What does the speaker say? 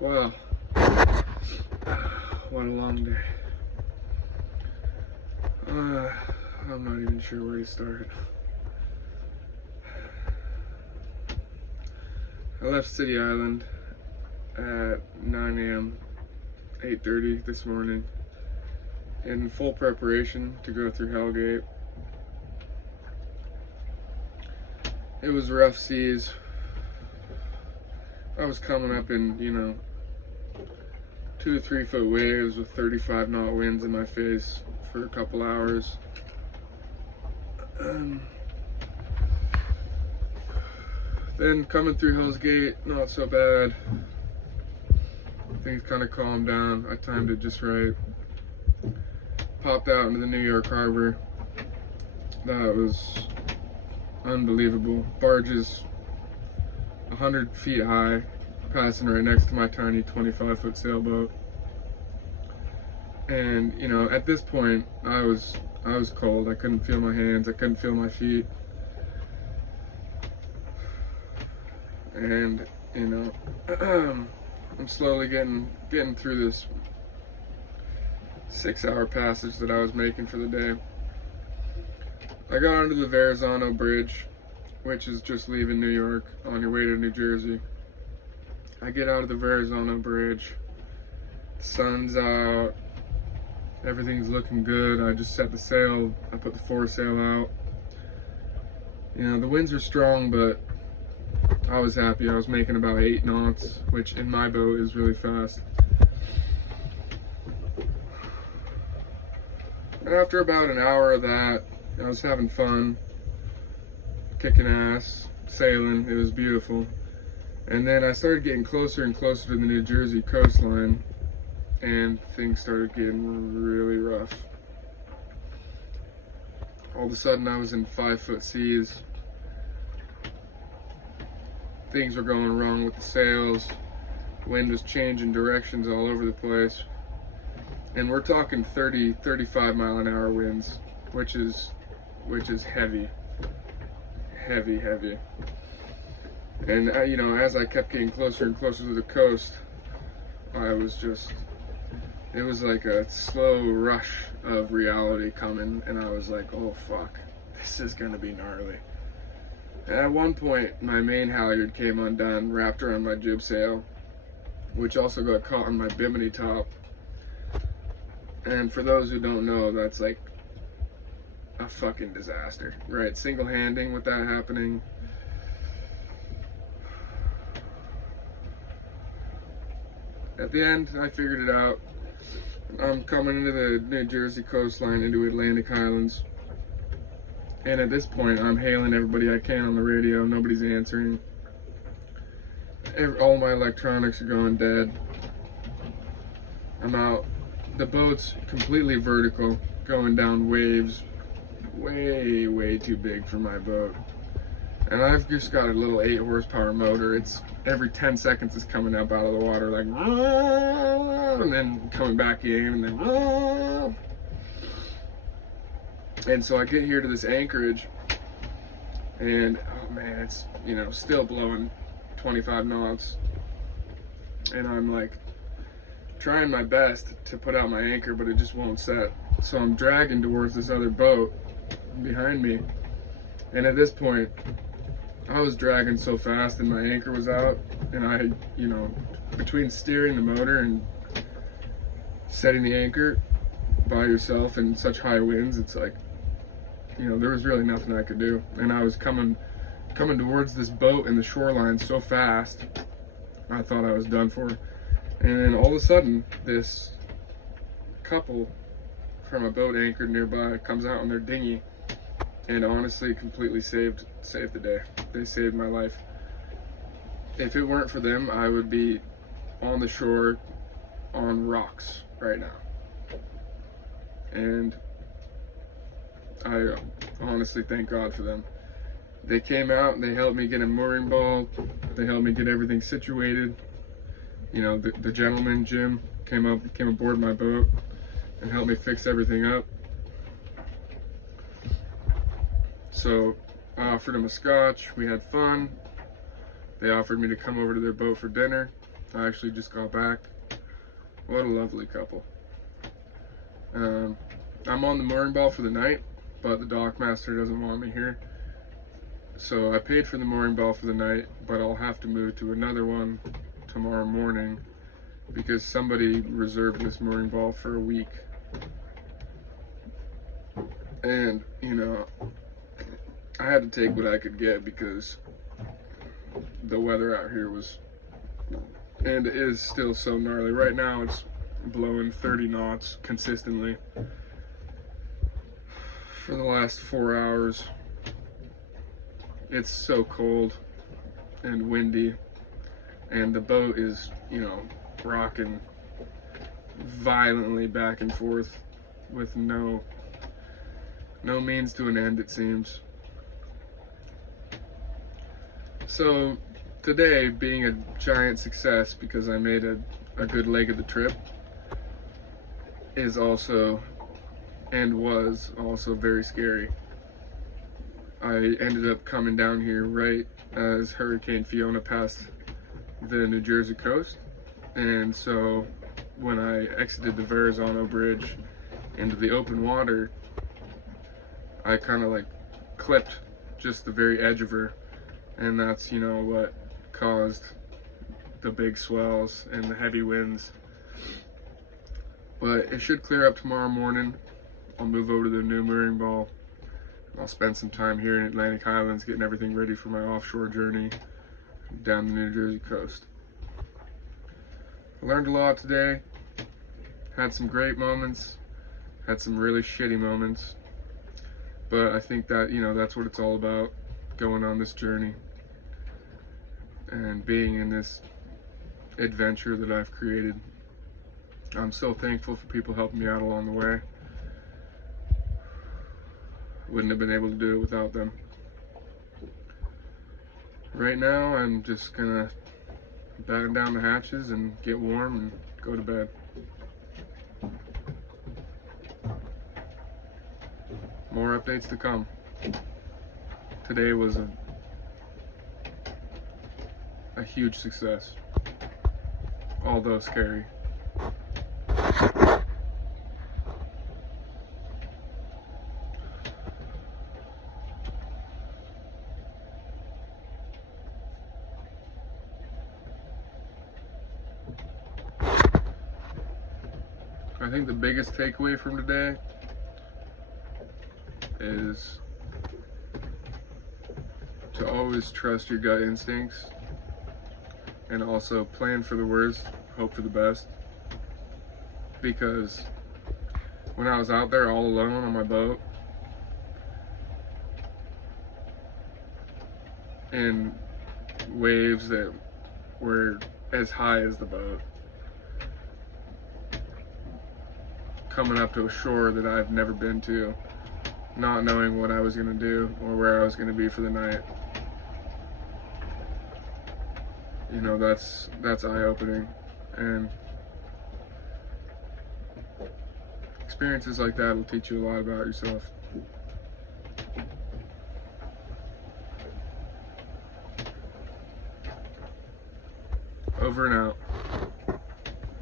Wow. What a long day. I'm not even sure where to start. I left City Island at 9 a.m., 8:30 this morning, in full preparation to go through Hellgate. It was rough seas. I was coming up in, 2 to 3 foot waves with 35 knot winds in my face for a couple hours. Then coming through Hell's Gate, not so bad. Things kind of calmed down. I timed it just right. Popped out into the New York Harbor. That was unbelievable. Barges 100 feet high, passing right next to my tiny 25-foot sailboat. And at this point, I was cold. I couldn't feel my hands. I couldn't feel my feet. And I'm slowly getting through this 6-hour passage that I was making for the day. I got onto the Verrazano Bridge, which is just leaving New York on your way to New Jersey. I get out of the Verrazano Bridge. The sun's out. Everything's looking good. I just set the sail. I put the foresail out. The winds are strong, but I was happy. I was making about 8 knots, which in my boat is really fast. And after about an hour of that, I was having fun, kicking ass, sailing. It was beautiful. And then I started getting closer and closer to the New Jersey coastline, and things started getting really rough. All of a sudden, I was in 5-foot seas. Things were going wrong with the sails. Wind was changing directions all over the place. And we're talking 30, 35 mile an hour winds, which is heavy. Heavy. And as I kept getting closer and closer to the coast, it was like a slow rush of reality coming, and I was like, oh fuck, this is gonna be gnarly. And at one point, my main halyard came undone, wrapped around my jib sail, which also got caught on my bimini top. And for those who don't know, that's like a fucking disaster, right? Single-handing with that happening. At the end, I figured it out. I'm coming into the New Jersey coastline, into Atlantic Highlands. And at this point, I'm hailing everybody I can on the radio. Nobody's answering. All my electronics are going dead. I'm out. The boat's completely vertical, going down waves. Way too big for my boat. And I've just got a little 8 horsepower motor. It's every 10 seconds it's coming up out of the water, like, and then coming back in, and then, and so I get here to this anchorage, and oh man, it's still blowing 25 knots, and I'm like trying my best to put out my anchor, but it just won't set. So I'm dragging towards this other boat behind me, and at this point I was dragging so fast and my anchor was out, and I, between steering the motor and setting the anchor by yourself in such high winds, it's like, there was really nothing I could do. And I was coming towards this boat in the shoreline so fast, I thought I was done for. And then all of a sudden, this couple from a boat anchored nearby comes out on their dinghy, and honestly completely saved the day. They saved my life. If it weren't for them, I would be on the shore on rocks right now. And I honestly thank God for them. They came out and they helped me get a mooring ball. They helped me get everything situated. The gentleman, Jim, came aboard my boat and helped me fix everything up. So I offered them a scotch. We had fun. They offered me to come over to their boat for dinner. I actually just got back. What a lovely couple. I'm on the mooring ball for the night, but the dock master doesn't want me here. So I paid for the mooring ball for the night, but I'll have to move to another one tomorrow morning because somebody reserved this mooring ball for a week. And, you know, I had to take what I could get because the weather out here was, and it is still so gnarly. Right now it's blowing 30 knots consistently for the last 4 hours. It's so cold and windy, and the boat is, you know, rocking violently back and forth with no means to an end, it seems. So today, being a giant success because I made a good leg of the trip, is also, and was also, very scary. I ended up coming down here right as Hurricane Fiona passed the New Jersey coast, and so when I exited the Verrazano Bridge into the open water, I kind of like clipped just the very edge of her, and that's, you know, what caused the big swells and the heavy winds. But it should clear up tomorrow morning. I'll move over to the new mooring ball. I'll spend some time here in Atlantic Highlands getting everything ready for my offshore journey down the New Jersey coast. I learned a lot today. Had some great moments. Had some really shitty moments. But I think that, you know, that's what it's all about, going on this journey and being in this adventure that I've created. I'm so thankful for people helping me out along the way. Wouldn't have been able to do it without them. Right now, I'm just gonna batten down the hatches and get warm and go to bed. More updates to come. Today was a huge success, although scary. I think the biggest takeaway from today is to always trust your gut instincts and also plan for the worst, hope for the best. Because when I was out there all alone on my boat in waves that were as high as the boat, coming up to a shore that I've never been to, not knowing what I was going to do or where I was going to be for the night, you know, that's eye-opening. And experiences like that will teach you a lot about yourself. Over and out.